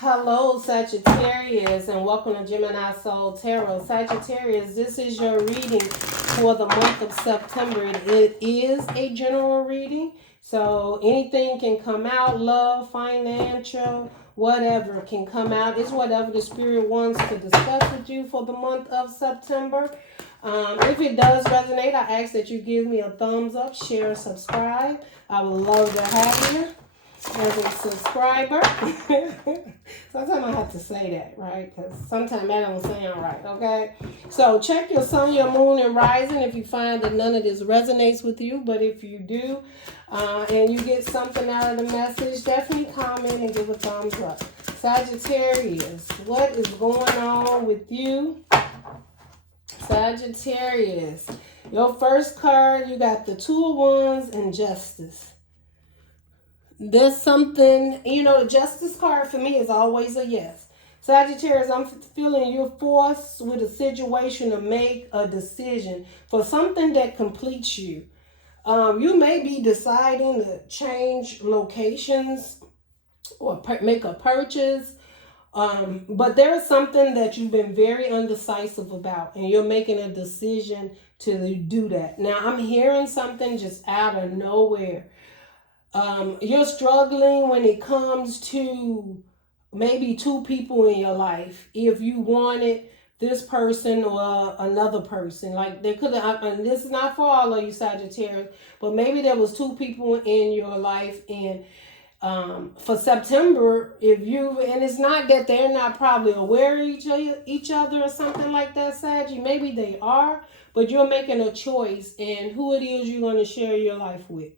Hello, Sagittarius, and welcome to Gemini Soul Tarot. Sagittarius, this is your reading for the month of September. It is a general reading, so anything can come out, love, financial, whatever can come out. It's whatever the Spirit wants to discuss with you for the month of September. If it does resonate, I ask that you give me a thumbs up, share, subscribe. I would love to have you as a subscriber. Sometimes I have to say that, right? Because sometimes that don't sound right, okay? So check your sun, your moon, and rising if you find that none of this resonates with you. But if you do, and you get something out of the message, definitely comment and give a thumbs up. Sagittarius, what is going on with you? Sagittarius, your first card, you got the Two of Wands and Justice. There's something, the Justice card for me is always a yes. Sagittarius, I'm feeling you're forced with a situation to make a decision for something that completes you. You may be deciding to change locations or make a purchase. But there is something that you've been very undecisive about, and you're making a decision to do that. Now, I'm hearing something just out of nowhere. You're struggling when it comes to maybe two people in your life. If you wanted this person or another person, like they could have, and this is not for all of you Sagittarius, but maybe there was two people in your life, and for September, and it's not that they're not probably aware of each other or something like that, Saggy. Maybe they are, but you're making a choice in who it is you're going to share your life with.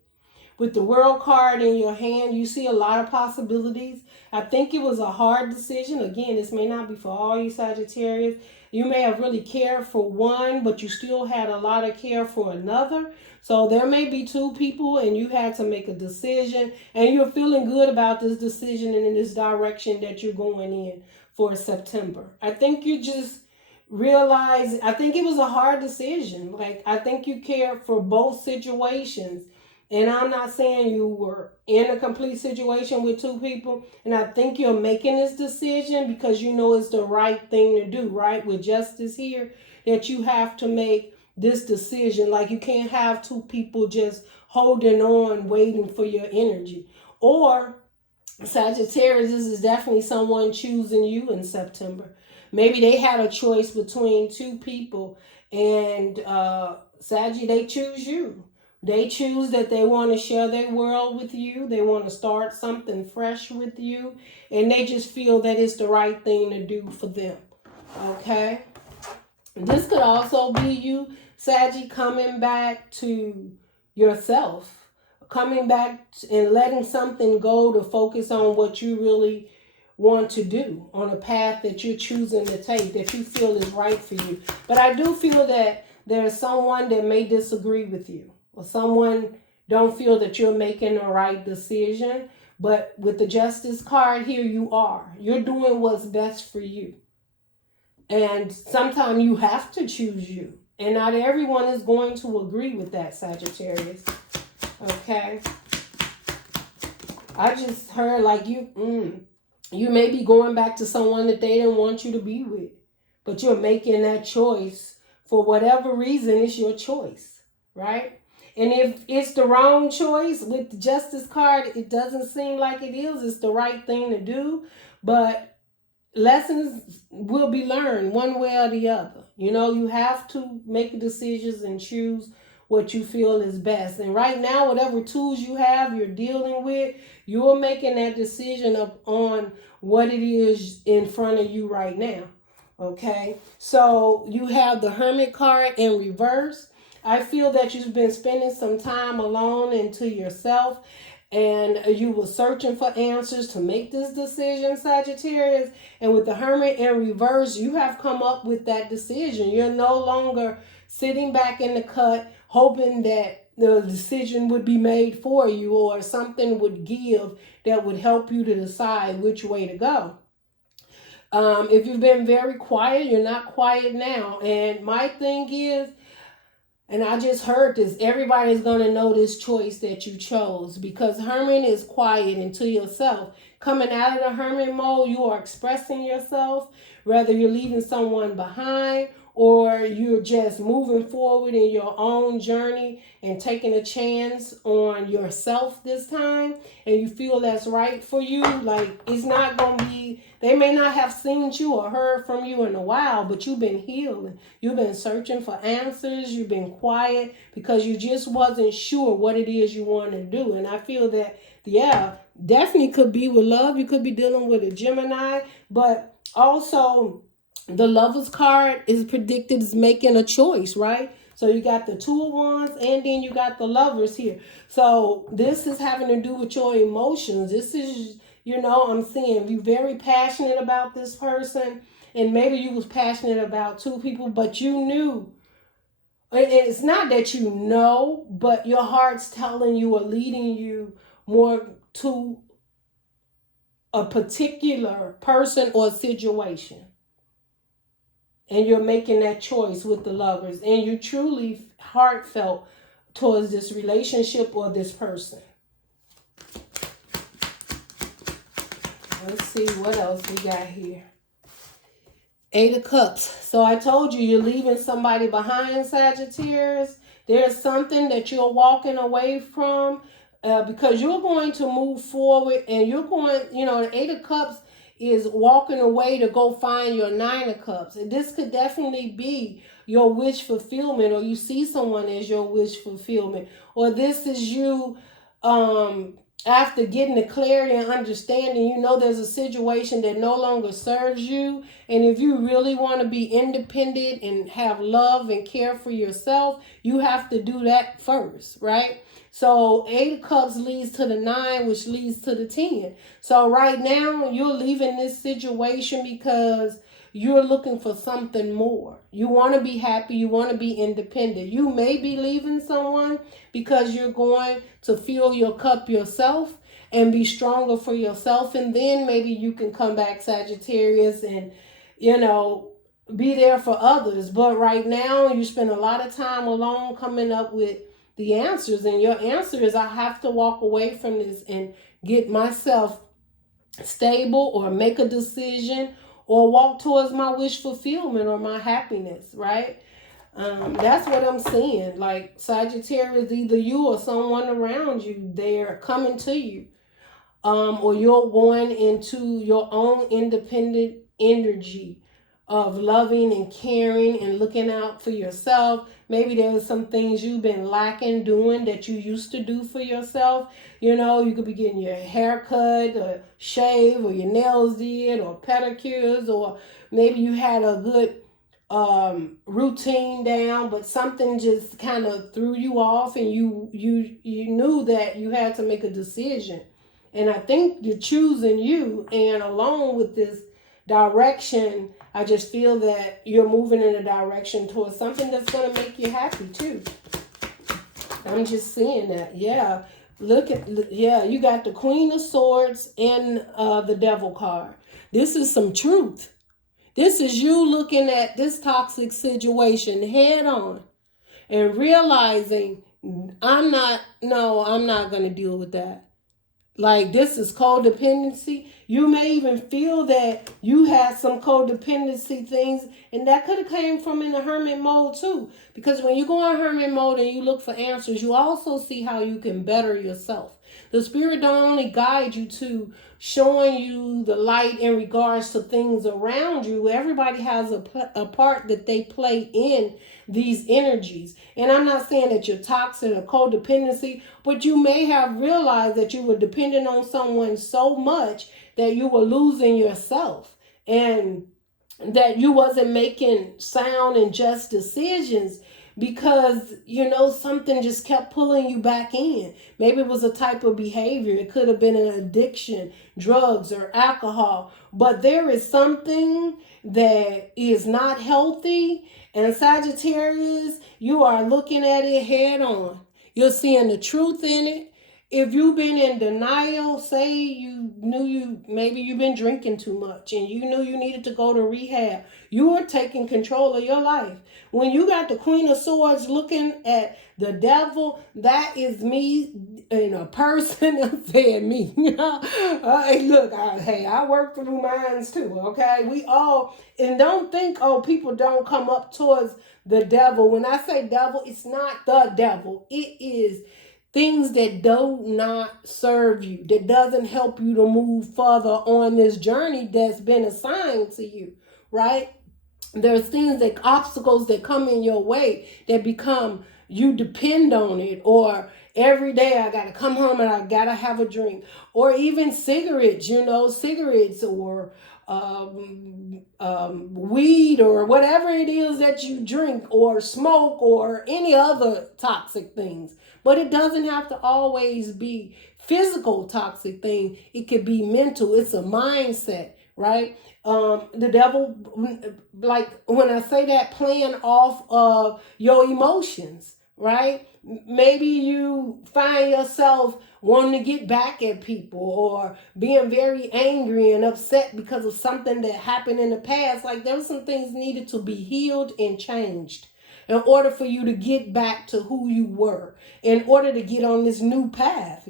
With the World card in your hand, you see a lot of possibilities. I think it was a hard decision. Again, this may not be for all you Sagittarius. You may have really cared for one, but you still had a lot of care for another. So there may be two people and you had to make a decision, and you're feeling good about this decision and in this direction that you're going in for September. I think you just realize, I think it was a hard decision. Like, I think you cared for both situations. And I'm not saying you were in a complete situation with two people. And I think you're making this decision because you know it's the right thing to do, right? With Justice here, that you have to make this decision. Like, you can't have two people just holding on, waiting for your energy. Or, Sagittarius, this is definitely someone choosing you in September. Maybe they had a choice between two people, and Saggy, they choose you. They choose that they want to share their world with you. They want to start something fresh with you. And they just feel that it's the right thing to do for them. Okay? This could also be you, Saggy, coming back to yourself. Coming back and letting something go to focus on what you really want to do, on a path that you're choosing to take, that you feel is right for you. But I do feel that there's someone that may disagree with you. Or someone don't feel that you're making the right decision. But with the Justice card here, you are. You're doing what's best for you. And sometimes you have to choose you. And not everyone is going to agree with that, Sagittarius. Okay? I just heard like you may be going back to someone that they didn't want you to be with. But you're making that choice. For whatever reason, it's your choice. Right? And if it's the wrong choice with the Justice card, it doesn't seem like it is. It's the right thing to do. But lessons will be learned one way or the other. You have to make decisions and choose what you feel is best. And right now, whatever tools you have, you're dealing with, you're making that decision up on what it is in front of you right now. Okay? So you have the Hermit card in reverse. I feel that you've been spending some time alone and to yourself, and you were searching for answers to make this decision, Sagittarius. And with the Hermit in reverse, you have come up with that decision. You're no longer sitting back in the cut hoping that the decision would be made for you or something would give that would help you to decide which way to go. If you've been very quiet, you're not quiet now. And my thing is, and I just heard this, everybody's going to know this choice that you chose, because Hermit is quiet and to yourself. coming out of the hermit mode, you are expressing yourself, whether you're leaving someone behind or you're just moving forward in your own journey and taking a chance on yourself this time, and you feel that's right for you. Like, it's not going to be, they may not have seen you or heard from you in a while, but you've been healing. You've been searching for answers. You've been quiet because you just wasn't sure what it is you want to do. And I feel that, yeah, definitely could be with love. You could be dealing with a Gemini, but also the Lovers card is predicted as making a choice, right? So you got the Two of Wands and then you got the Lovers here. So this is having to do with your emotions. This is, you know, I'm seeing you very passionate about this person, and maybe you was passionate about two people, but you knew. It's not that you know, but your heart's telling you or leading you more to a particular person or situation. And you're making that choice with the Lovers. And you're truly heartfelt towards this relationship or this person. Let's see what else we got here. 8 of Cups. So I told you, you're leaving somebody behind, Sagittarius. There's something that you're walking away from because you're going to move forward, and you're going, you know, the 8 of Cups is walking away to go find your 9 of Cups. And this could definitely be your wish fulfillment, or you see someone as your wish fulfillment. Or this is you after getting the clarity and understanding, you know there's a situation that no longer serves you. And if you really want to be independent and have love and care for yourself, you have to do that first, right? So 8 of Cups leads to the 9, which leads to the 10. So right now, you're leaving this situation because you're looking for something more. You want to be happy. You want to be independent. You may be leaving someone because you're going to fill your cup yourself and be stronger for yourself. And then maybe you can come back, Sagittarius, and, you know, be there for others. But right now, you spend a lot of time alone coming up with the answers. And your answer is, I have to walk away from this and get myself stable, or make a decision, or walk towards my wish fulfillment or my happiness, right? That's what I'm seeing. Like, Sagittarius, either you or someone around you, they're coming to you. Or you're going into your own independent energy of loving and caring and looking out for yourself. Maybe there was some things you've been lacking doing that you used to do for yourself. You know, you could be getting your hair cut or shave, or your nails did, or pedicures, or maybe you had a good routine down, but something just kind of threw you off, and you knew that you had to make a decision. And I think you're choosing you, and along with this direction, I just feel that you're moving in a direction towards something that's going to make you happy too. I'm just seeing that. Yeah. Yeah, you got the Queen of Swords and the Devil card. This is some truth. This is you looking at this toxic situation head on and realizing, I'm not going to deal with that. Like, this is codependency. You may even feel that you had some codependency things, and that could have came from in the hermit mode too. Because when you go in hermit mode and you look for answers, you also see how you can better yourself. The spirit don't only guide you to showing you the light in regards to things around you. Everybody has a part that they play in these energies. And I'm not saying that you're toxic or codependency, but you may have realized that you were dependent on someone so much that you were losing yourself, and that you wasn't making sound and just decisions because, you know, something just kept pulling you back in. Maybe it was a type of behavior. It could have been an addiction, drugs, or alcohol. But there is something that is not healthy. And Sagittarius, you are looking at it head on. You're seeing the truth in it. If you've been in denial, say maybe you've been drinking too much and you knew you needed to go to rehab, you are taking control of your life. When you got the Queen of Swords looking at the Devil, that is me a person. I'm saying me. Hey, look, I work through minds too. Okay, we all, and don't think, oh, people don't come up towards the devil. When I say devil, it's not the devil. It is things that do not serve you, that doesn't help you to move further on this journey that's been assigned to you, right? There's things that obstacles that come in your way that become, you depend on it, or every day I gotta come home and I gotta have a drink, or even cigarettes, cigarettes, or weed, or whatever it is that you drink or smoke, or any other toxic things. But it doesn't have to always be physical toxic thing. It could be mental. It's a mindset, right? The devil, like when I say that, playing off of your emotions, right? Maybe you find yourself wanting to get back at people, or being very angry and upset because of something that happened in the past. Like there were some things needed to be healed and changed in order for you to get back to who you were, in order to get on this new path,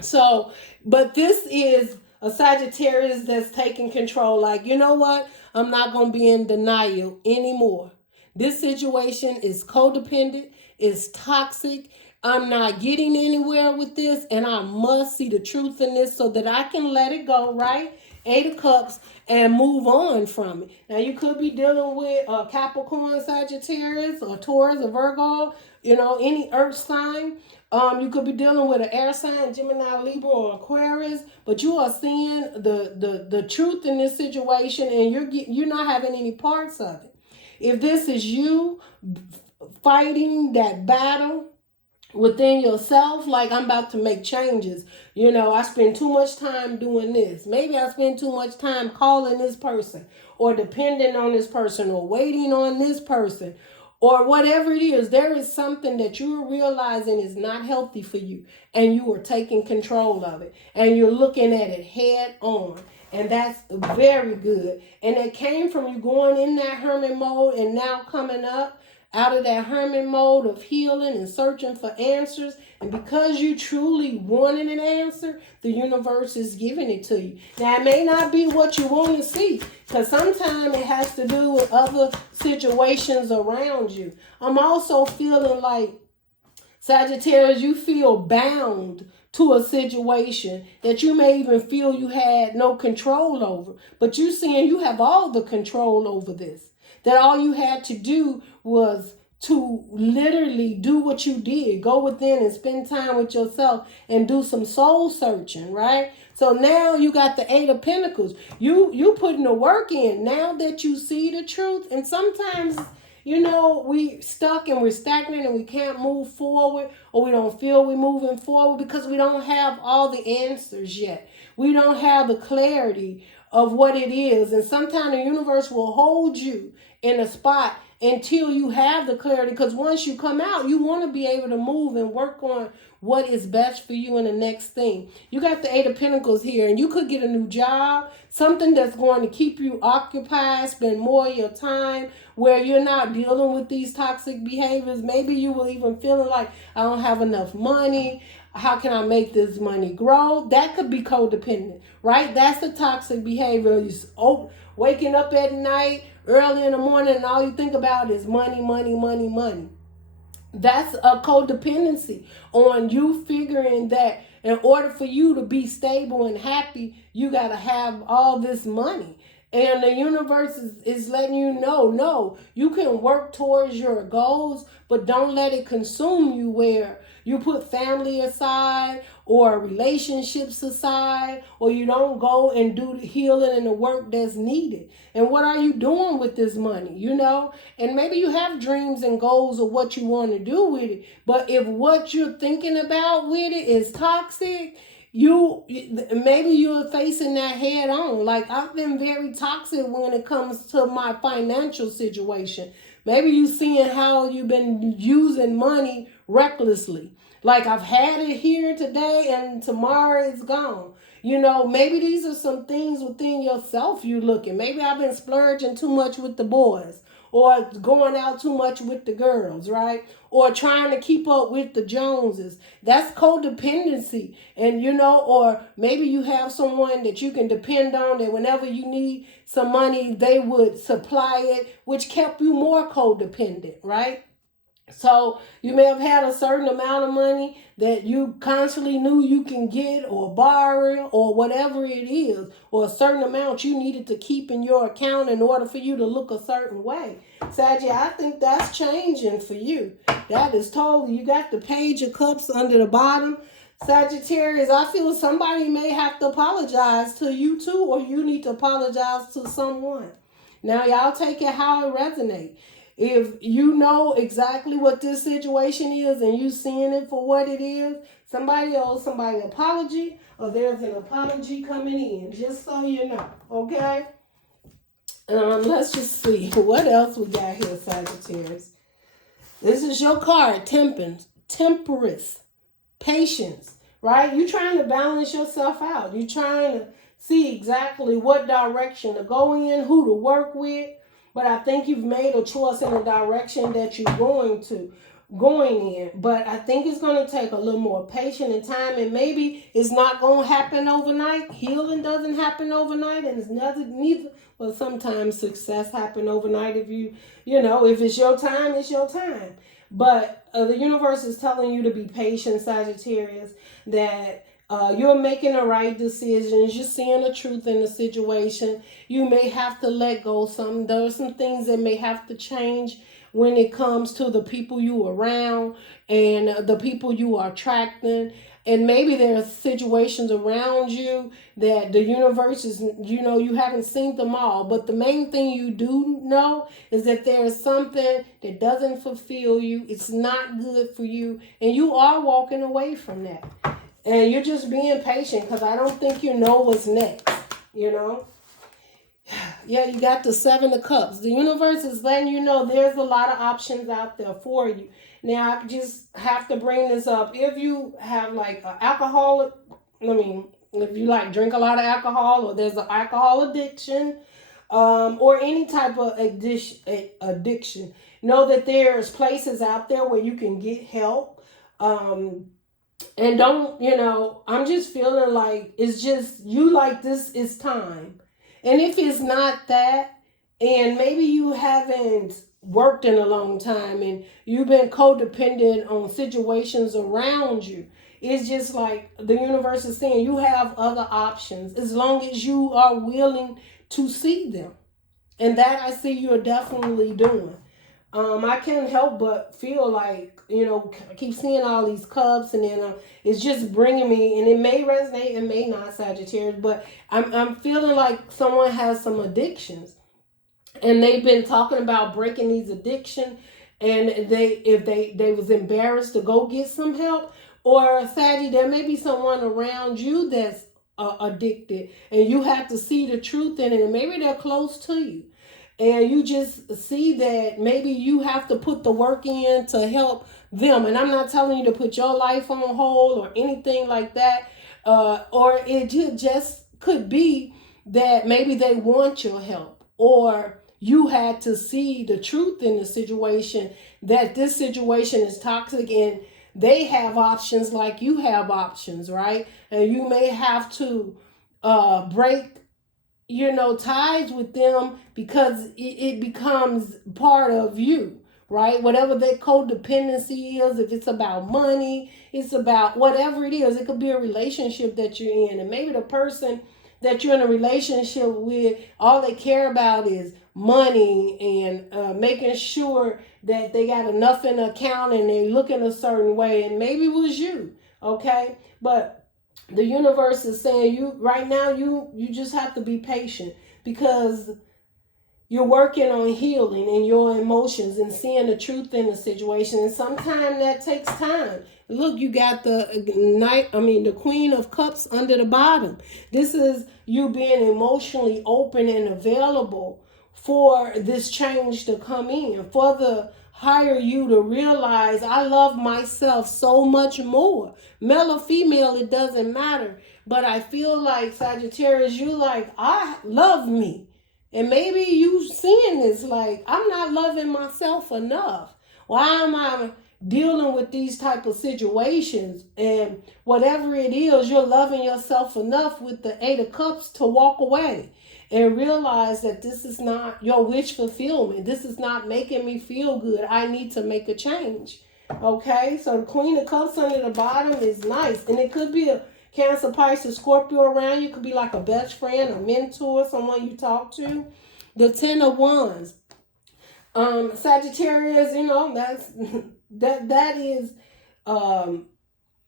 So, but this is a Sagittarius that's taking control. Like, you know what? I'm not going to be in denial anymore. This situation is codependent. It's toxic. I'm not getting anywhere with this, and I must see the truth in this so that I can let it go, right? 8 of Cups, and move on from it. Now, you could be dealing with Capricorn, Sagittarius, or Taurus, or Virgo, any earth sign. You could be dealing with an air sign, Gemini, Libra, or Aquarius, but you are seeing the truth in this situation, and you're not having any parts of it. If this is you fighting that battle within yourself, like, I'm about to make changes. I spend too much time doing this. Maybe I spend too much time calling this person, or depending on this person, or waiting on this person, or whatever it is. There is something that you're realizing is not healthy for you, and you are taking control of it, and you're looking at it head on. And that's very good. And it came from you going in that hermit mode, and now coming up out of that hermit mode of healing and searching for answers. And because you truly wanted an answer, the universe is giving it to you. Now, it may not be what you want to see, because sometimes it has to do with other situations around you. I'm also feeling like, Sagittarius, you feel bound to a situation that you may even feel you had no control over. But you seeing you have all the control over this. That all you had to do was to literally do what you did. Go within and spend time with yourself and do some soul searching, right? So now you got the 8 of Pentacles. You putting the work in now that you see the truth. And sometimes, we stuck and we're stagnant and we can't move forward, or we don't feel we're moving forward because we don't have all the answers yet. We don't have the clarity of what it is. And sometimes the universe will hold you in a spot until you have the clarity, because once you come out, you want to be able to move and work on what is best for you in the next thing. You got the 8 of Pentacles here, and you could get a new job, something that's going to keep you occupied, spend more of your time, where you're not dealing with these toxic behaviors. Maybe you will even feeling like, I don't have enough money. How can I make this money grow? That could be codependent, right? That's the toxic behavior. You're waking up at night, early in the morning, and all you think about is money, money, money, money. That's a codependency on you figuring that in order for you to be stable and happy, you got to have all this money. And the universe is letting you know, no, you can work towards your goals, but don't let it consume you, where you put family aside or relationships aside, or you don't go and do the healing and the work that's needed. And what are you doing with this money, And maybe you have dreams and goals of what you want to do with it. But if what you're thinking about with it is toxic, maybe you're facing that head on. Like, I've been very toxic when it comes to my financial situation. Maybe you seeing how you've been using money recklessly. Like, I've had it here today and tomorrow it's gone. Maybe these are some things within yourself you looking. Maybe I've been splurging too much with the boys, or going out too much with the girls, right? Or trying to keep up with the Joneses. That's codependency. And or maybe you have someone that you can depend on, that whenever you need some money, they would supply it, which kept you more codependent, right? So you may have had a certain amount of money that you constantly knew you can get or borrow or whatever it is, or a certain amount you needed to keep in your account in order for you to look a certain way. Saggy, I think that's changing for you. That is totally, you got the Page of Cups under the bottom. Sagittarius, I feel somebody may have to apologize to you too, or you need to apologize to someone. Now, y'all take it how it resonates. If you know exactly what this situation is and you seeing it for what it is, somebody owes somebody an apology, or there's an apology coming in, just so you know, okay? Let's just see. What else we got here, Sagittarius? This is your card, temperance, patience, right? You're trying to balance yourself out. You're trying to see exactly what direction to go in, who to work with. But I think you've made a choice in the direction that you're going in. But I think it's going to take a little more patience and time, and maybe it's not going to happen overnight. Healing doesn't happen overnight, and it's neither. Well, sometimes success happen overnight. If if it's your time, it's your time. But the universe is telling you to be patient, Sagittarius, that you're making the right decisions. You're seeing the truth in the situation. You may have to let go some. There are some things that may have to change when it comes to the people you are around and the people you are attracting. And maybe there are situations around you that the universe is, you haven't seen them all. But the main thing you do know is that there is something that doesn't fulfill you. It's not good for you. And you are walking away from that. And you're just being patient, because I don't think you know what's next, Yeah, you got the Seven of Cups. The universe is letting you know there's a lot of options out there for you. Now, I just have to bring this up. If you have like an alcoholic, if you drink a lot of alcohol, or there's an alcohol addiction, or any type of addiction, know that there's places out there where you can get help. And don't, I'm just feeling like it's just, this is time. And if it's not that, and maybe you haven't worked in a long time and you've been codependent on situations around you, it's just like the universe is saying you have other options as long as you are willing to see them. And that I see you're definitely doing. I can't help but feel like, I keep seeing all these cups, and then it's just bringing me, and it may resonate, it may not, Sagittarius, but I'm feeling like someone has some addictions, and they've been talking about breaking these addictions, and if they was embarrassed to go get some help. Or Saggy, there may be someone around you that's addicted, and you have to see the truth in it, and maybe they're close to you. And you just see that maybe you have to put the work in to help them. And I'm not telling you to put your life on hold or anything like that. Or it just could be that maybe they want your help. Or you had to see the truth in the situation, that this situation is toxic and they have options like you have options, right? And you may have to break ties with them, because it becomes part of you, right? Whatever that codependency is, if it's about money, it's about whatever it is. It could be a relationship that you're in, and maybe the person that you're in a relationship with, all they care about is money and making sure that they got enough in the account and they look in a certain way, and maybe it was you, okay? But the universe is saying you just have to be patient, because you're working on healing in your emotions and seeing the truth in the situation. And sometimes that takes time. Look, you got the Queen of Cups under the bottom. This is you being emotionally open and available for this change to come in, for the higher you to realize I love myself so much more. Male or female, it doesn't matter. But I feel like, Sagittarius, you I love me. And maybe you seeing this like, I'm not loving myself enough. Why am I dealing with these type of situations? And whatever it is, you're loving yourself enough with the Eight of Cups to walk away and realize that this is not your wish fulfillment. This is not making me feel good. I need to make a change. Okay, so the Queen of Cups under the bottom is nice. And it could be a Cancer, Pisces, Scorpio around you. Could be like a best friend, a mentor, someone you talk to. The Ten of Wands. Sagittarius, you know, that is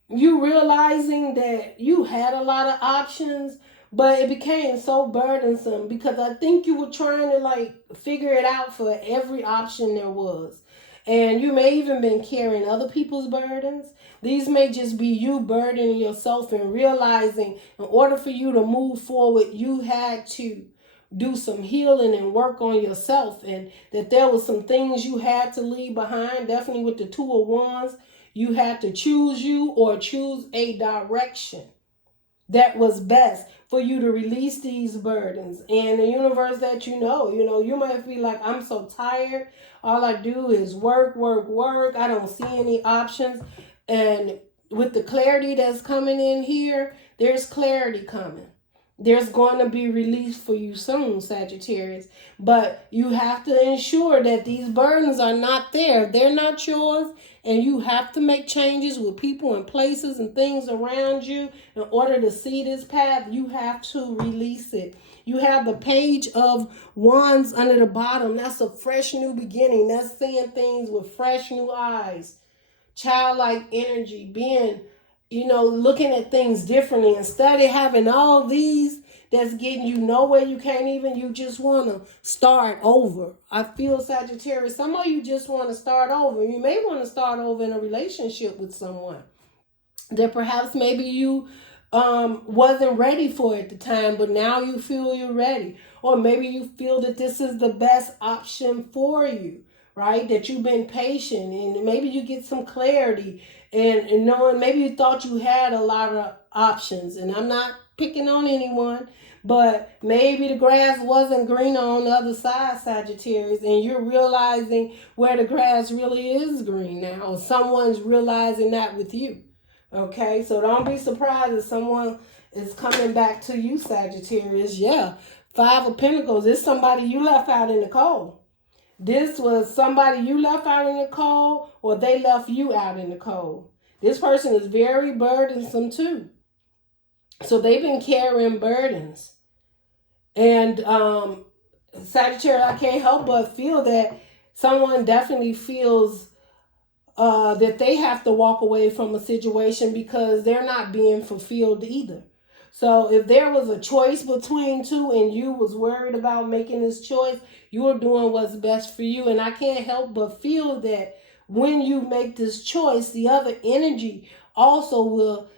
you realizing that you had a lot of options, but it became so burdensome because I think you were trying to like figure it out for every option there was. And you may even been carrying other people's burdens. These may just be you burdening yourself and realizing in order for you to move forward, you had to do some healing and work on yourself, and that there was some things you had to leave behind. Definitely with the Two of Wands, you had to choose you or choose a direction that was best for you to release these burdens. And the universe that you know, you might be like, I'm so tired. All I do is work, work, work. I don't see any options. And with the clarity that's coming in here, there's clarity coming. There's going to be release for you soon, Sagittarius. But you have to ensure that these burdens are not there. They're not yours. And you have to make changes with people and places and things around you in order to see this path. You have to release it. You have the Page of Wands under the bottom. That's a fresh new beginning. That's seeing things with fresh new eyes. Childlike energy, being, looking at things differently. Instead of having all these that's getting you nowhere, you just want to start over. I feel, Sagittarius, some of you just want to start over. You may want to start over in a relationship with someone that perhaps maybe you wasn't ready for at the time, but now you feel you're ready. Or maybe you feel that this is the best option for you. Right? That you've been patient and maybe you get some clarity and knowing maybe you thought you had a lot of options. And I'm not picking on anyone, but maybe the grass wasn't greener on the other side, Sagittarius, and you're realizing where the grass really is green now, or someone's realizing that with you. Okay, so don't be surprised if someone is coming back to you, Sagittarius. Yeah, Five of Pentacles. It's somebody you left out in the cold. This was somebody you left out in the cold, or they left you out in the cold. This person is very burdensome too. So they've been carrying burdens. And Sagittarius, I can't help but feel that someone definitely feels that they have to walk away from a situation because they're not being fulfilled either. So if there was a choice between two and you was worried about making this choice, you're doing what's best for you. And I can't help but feel that when you make this choice, the other energy also will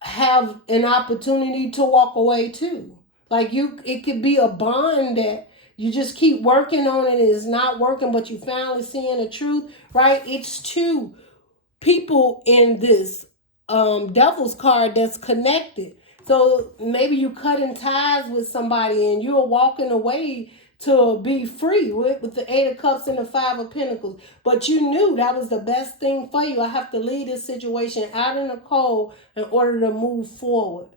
have an opportunity to walk away too. Like it could be a bond that you just keep working on it. It's not working, but you finally seeing the truth, right? It's two people in this devil's card that's connected. So maybe you cutting ties with somebody and you're walking away to be free with the Eight of Cups and the Five of Pentacles. But you knew that was the best thing for you. I have to leave this situation out in the cold in order to move forward.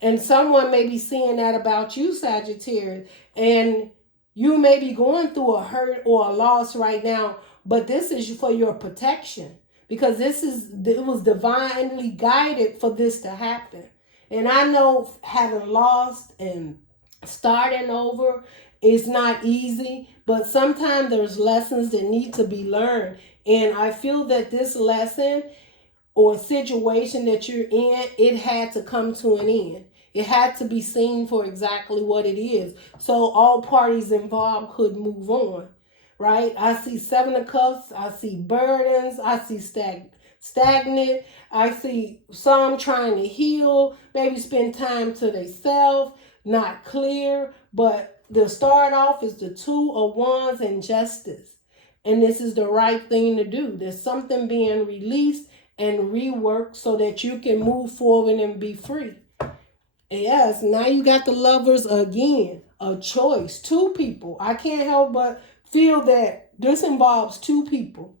And someone may be seeing that about you, Sagittarius. And you may be going through a hurt or a loss right now, but this is for your protection. Because it was divinely guided for this to happen. And I know having lost and starting over is not easy, but sometimes there's lessons that need to be learned. And I feel that this lesson or situation that you're in, it had to come to an end. It had to be seen for exactly what it is. So all parties involved could move on. Right? I see Seven of Cups. I see burdens. I see stagnant. I see some trying to heal. Maybe spend time to themselves. Not clear. But the start off is the Two of Wands and Justice. And this is the right thing to do. There's something being released and reworked so that you can move forward and be free. Yes, now you got the Lovers again. a choice. Two people. I can't help but feel that this involves two people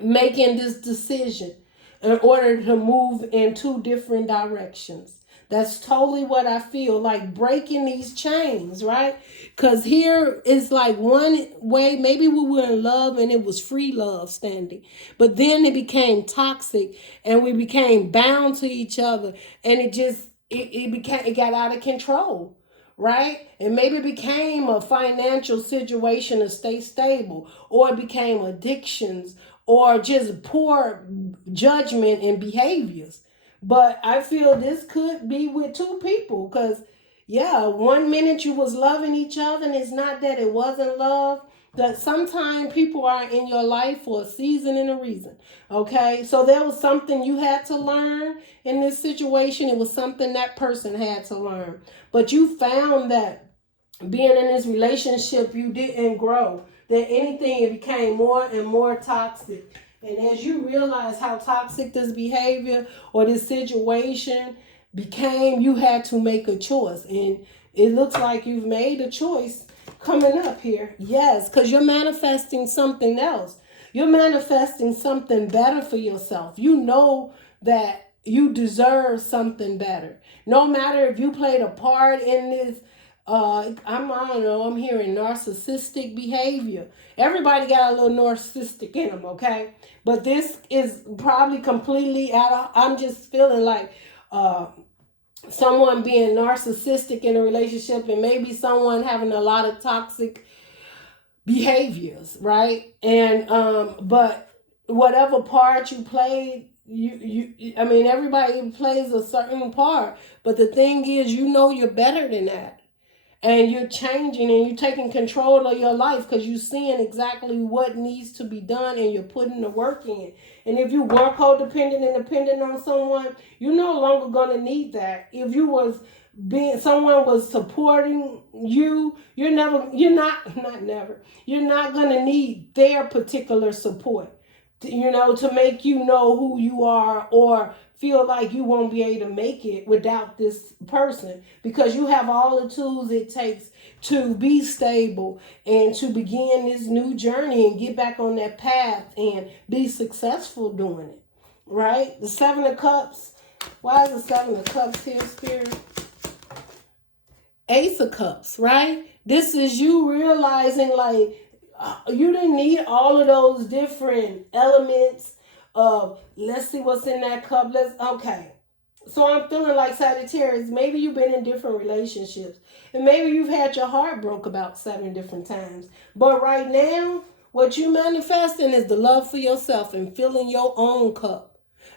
making this decision in order to move in two different directions. That's totally what I feel, like breaking these chains, right? Because here is like one way, maybe we were in love and it was free love standing, but then it became toxic and we became bound to each other, and it got out of control. Right? And maybe it became a financial situation to stay stable, or it became addictions, or just poor judgment and behaviors. But I feel this could be with two people, because yeah, one minute you was loving each other, and it's not that it wasn't love. That sometimes people are in your life for a season and a reason. Okay, so there was something you had to learn in this situation. It was something that person had to learn. But you found that being in this relationship, you didn't grow. That anything, it became more and more toxic. And as you realize how toxic this behavior or this situation became, you had to make a choice. And it looks like you've made a choice coming up here. Yes, because you're manifesting something else. You're manifesting something better for yourself. You know that you deserve something better. No matter if you played a part in this, I don't know, I'm hearing narcissistic behavior. Everybody got a little narcissistic in them, okay? But this is probably completely out of, I'm just feeling like someone being narcissistic in a relationship, and maybe someone having a lot of toxic behaviors, right? And but whatever part you played, I mean, everybody plays a certain part, but the thing is, you know, you're better than that. And you're changing and you're taking control of your life, because you're seeing exactly what needs to be done and you're putting the work in. And if you were codependent and dependent on someone, you're no longer going to need that. If you was someone was supporting you, you're not going to need their particular support, to make you know who you are, or feel like you won't be able to make it without this person, because you have all the tools it takes to be stable and to begin this new journey and get back on that path and be successful doing it, right? The Seven of Cups. Why is the Seven of Cups here, Spirit? Ace of Cups, right? This is you realizing, like, you didn't need all of those different elements of, let's see what's in that cup. Okay. So I'm feeling like, Sagittarius, maybe you've been in different relationships, and maybe you've had your heart broke about 7 different times. But right now, what you manifesting is the love for yourself and filling your own cup.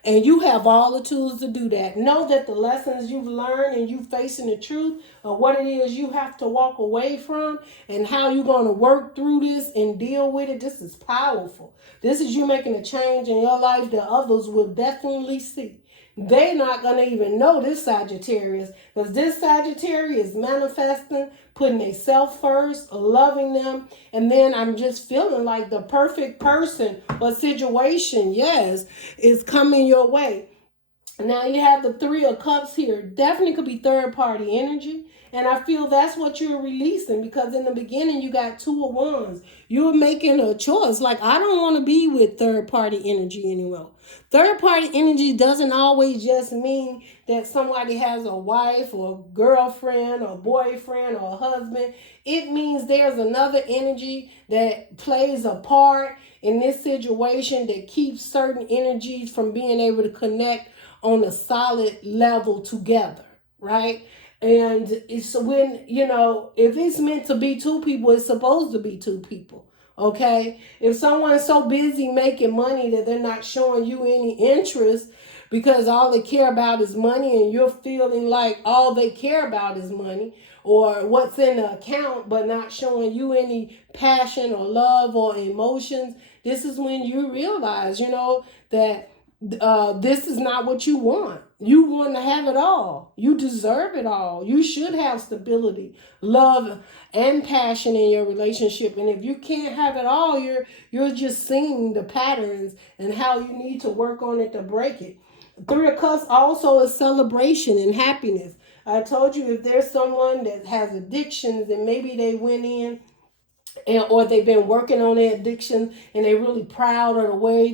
And you have all the tools to do that. Know that the lessons you've learned and you facing the truth of what it is you have to walk away from, and how you're going to work through this and deal with it. This is powerful. This is you making a change in your life that others will definitely see. They're not going to even know this Sagittarius, because this Sagittarius is manifesting, putting themselves first, loving them. And then I'm just feeling like the perfect person or situation, yes, is coming your way. Now you have the Three of Cups here. Definitely could be third party energy. And I feel that's what you're releasing, because in the beginning you got Two of Wands. You're making a choice. Like, I don't want to be with third party energy anymore. Third party energy doesn't always just mean that somebody has a wife or a girlfriend or boyfriend or a husband. It means there's another energy that plays a part in this situation that keeps certain energies from being able to connect on a solid level together, right? And it's when, if it's meant to be two people, it's supposed to be two people, okay? If someone's so busy making money that they're not showing you any interest because all they care about is money, and you're feeling like all they care about is money or what's in the account, but not showing you any passion or love or emotions, this is when you realize, that this is not what you want. You want to have it all. You deserve it all. You should have stability, love, and passion in your relationship. And if you can't have it all, you're just seeing the patterns and how you need to work on it to break it. Three of Cups also is celebration and happiness. I told you if there's someone that has addictions and maybe they went in or they've been working on their addiction and they're really proud of the way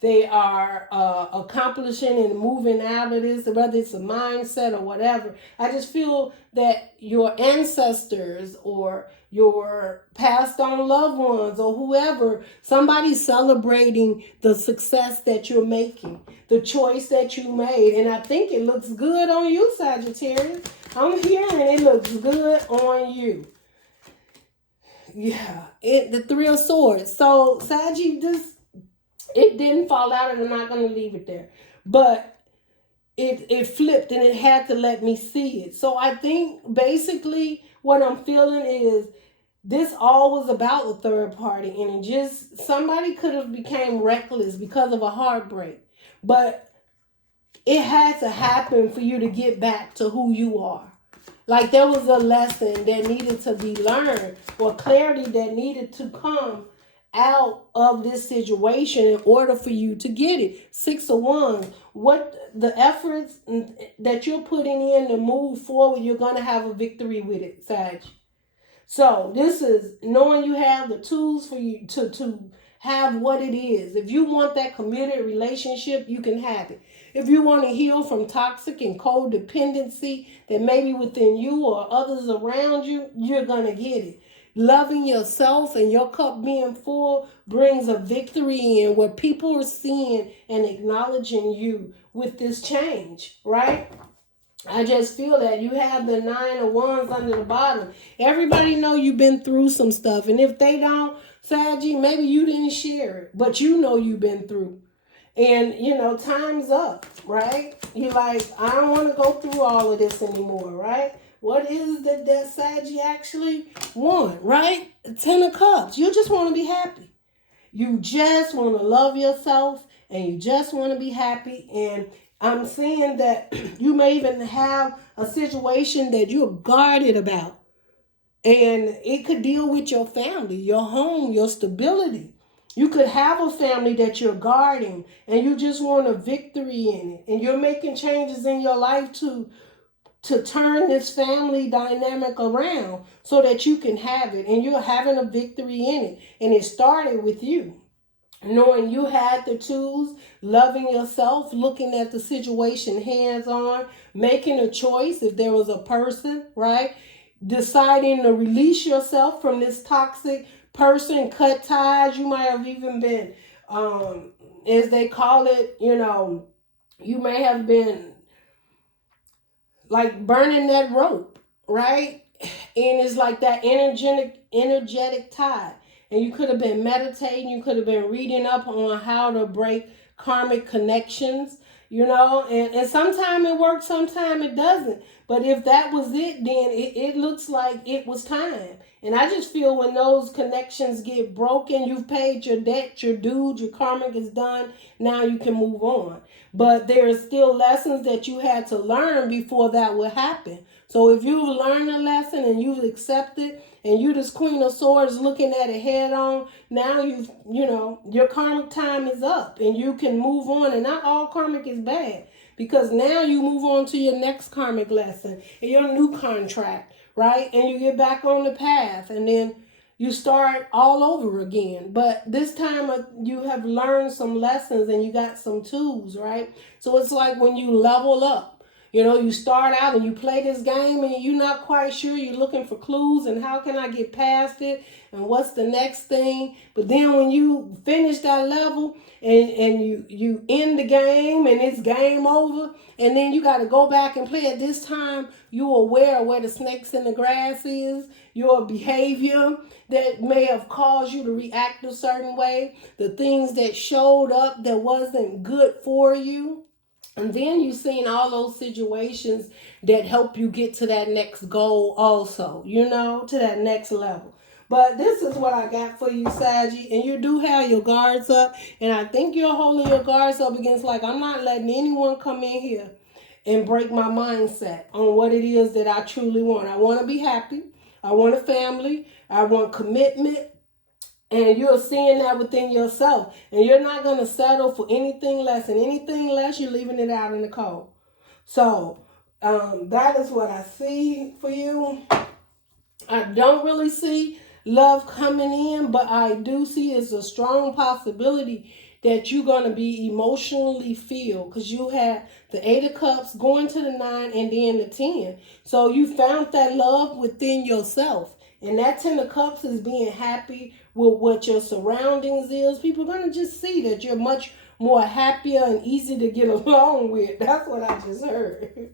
they are accomplishing and moving out of this, whether it's a mindset or whatever. I just feel that your ancestors or your passed on loved ones or whoever, somebody's celebrating the success that you're making, the choice that you made. And I think it looks good on you, Sagittarius. I'm hearing it looks good on you. Yeah, the Three of Swords. So, Saggy, it didn't fall out, and I'm not going to leave it there. But it flipped, and it had to let me see it. So, I think basically what I'm feeling is this all was about the third party, and somebody could have became reckless because of a heartbreak. But it had to happen for you to get back to who you are. Like there was a lesson that needed to be learned or clarity that needed to come out of this situation in order for you to get it. 6 of Wands. What the efforts that you're putting in to move forward, you're going to have a victory with it, Sag. So this is knowing you have the tools for you to have what it is. If you want that committed relationship, you can have it. If you want to heal from toxic and codependency that may be within you or others around you, you're going to get it. Loving yourself and your cup being full brings a victory in where people are seeing and acknowledging you with this change, right? I just feel that you have the 9 of Wands under the bottom. Everybody know you've been through some stuff. And if they don't, Saggy, maybe you didn't share it, but you know you've been through. And, time's up, right? You're like, I don't want to go through all of this anymore, right? What is that Saggy actually want, right? 10 of Cups. You just want to be happy. You just want to love yourself and you just want to be happy. And I'm seeing that you may even have a situation that you're guarded about. And it could deal with your family, your home, your stability. You could have a family that you're guarding and you just want a victory in it. And you're making changes in your life to turn this family dynamic around so that you can have it. And you're having a victory in it. And it started with you. Knowing you had the tools, loving yourself, looking at the situation hands-on, making a choice if there was a person, right? Deciding to release yourself from this toxic person, cut ties. You might have even been, as they call it, you may have been like burning that rope, right? And it's like that energetic tie. And you could have been meditating. You could have been reading up on how to break karmic connections, and sometimes it works, sometimes it doesn't. But if that was it, then it looks like it was time. And I just feel when those connections get broken, you've paid your debt, your dues, your karmic is done. Now you can move on. But there are still lessons that you had to learn before that would happen. So if you've learned a lesson and you've accepted, and you this Queen of Swords looking at it head on, now your karmic time is up and you can move on. And not all karmic is bad, because now you move on to your next karmic lesson and your new contract, right? And you get back on the path and then you start all over again. But this time you have learned some lessons and you got some tools, right? So it's like when you level up. You start out and you play this game and you're not quite sure. You're looking for clues and how can I get past it and what's the next thing. But then when you finish that level and you end the game and it's game over, and then you got to go back and play it. This time you're aware of where the snakes in the grass is, your behavior that may have caused you to react a certain way, the things that showed up that wasn't good for you. And then you've seen all those situations that help you get to that next goal also, to that next level. But this is what I got for you, Saggy. And you do have your guards up. And I think you're holding your guards up against, I'm not letting anyone come in here and break my mindset on what it is that I truly want. I want to be happy. I want a family. I want commitment. And you're seeing that within yourself. And you're not going to settle for anything less. And anything less, you're leaving it out in the cold. So That is what I see for you. I don't really see love coming in, but I do see it's a strong possibility that you're going to be emotionally filled, because you had the 8 of Cups going to the 9 and then the 10. So you found that love within yourself. And that 10 of Cups is being happy with what your surroundings is. People are going to just see that you're much more happier and easy to get along with. That's what I just heard.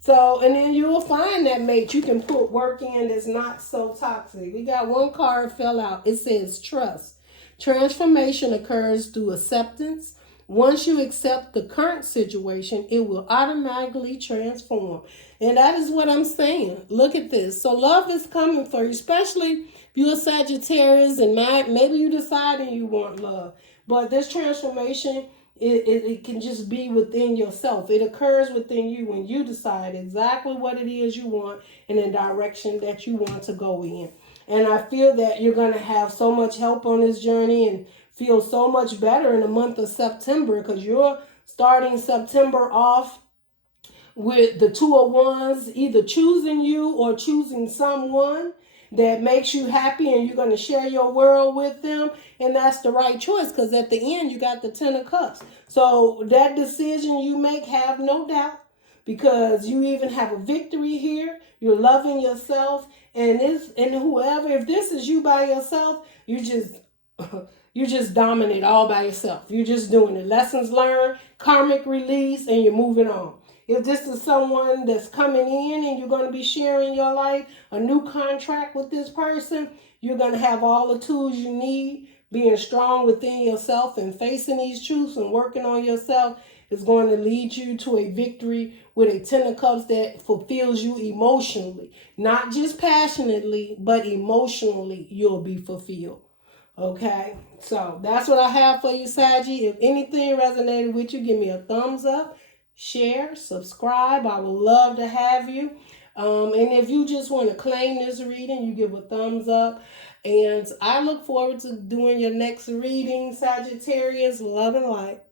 So, and then you will find that mate you can put work in that's not so toxic. We got one card fell out. It says trust. Transformation occurs through acceptance. Once you accept the current situation, it will automatically transform. And that is what I'm saying. Look at this. So love is coming for you, especially if you're a Sagittarius and maybe you decided you want love. But this transformation, it can just be within yourself. It occurs within you when you decide exactly what it is you want and the direction that you want to go in. And I feel that you're going to have so much help on this journey and feel so much better in the month of September, because you're starting September off with the 2 of Wands, either choosing you or choosing someone that makes you happy, and you're going to share your world with them. And that's the right choice, because at the end, you got the 10 of Cups. So that decision you make, have no doubt, because you even have a victory here. You're loving yourself, and whoever, if this is you by yourself, you just dominate all by yourself. You're just doing it. Lessons learned, karmic release, and you're moving on. If this is someone that's coming in and you're going to be sharing your life, a new contract with this person, you're going to have all the tools you need. Being strong within yourself and facing these truths and working on yourself is going to lead you to a victory with a 10 of Cups that fulfills you emotionally. Not just passionately, but emotionally you'll be fulfilled. Okay, so that's what I have for you, Saggy. If anything resonated with you, give me a thumbs up, share, subscribe. I would love to have you. And if you just want to claim this reading, you give a thumbs up. And I look forward to doing your next reading, Sagittarius. Love and light.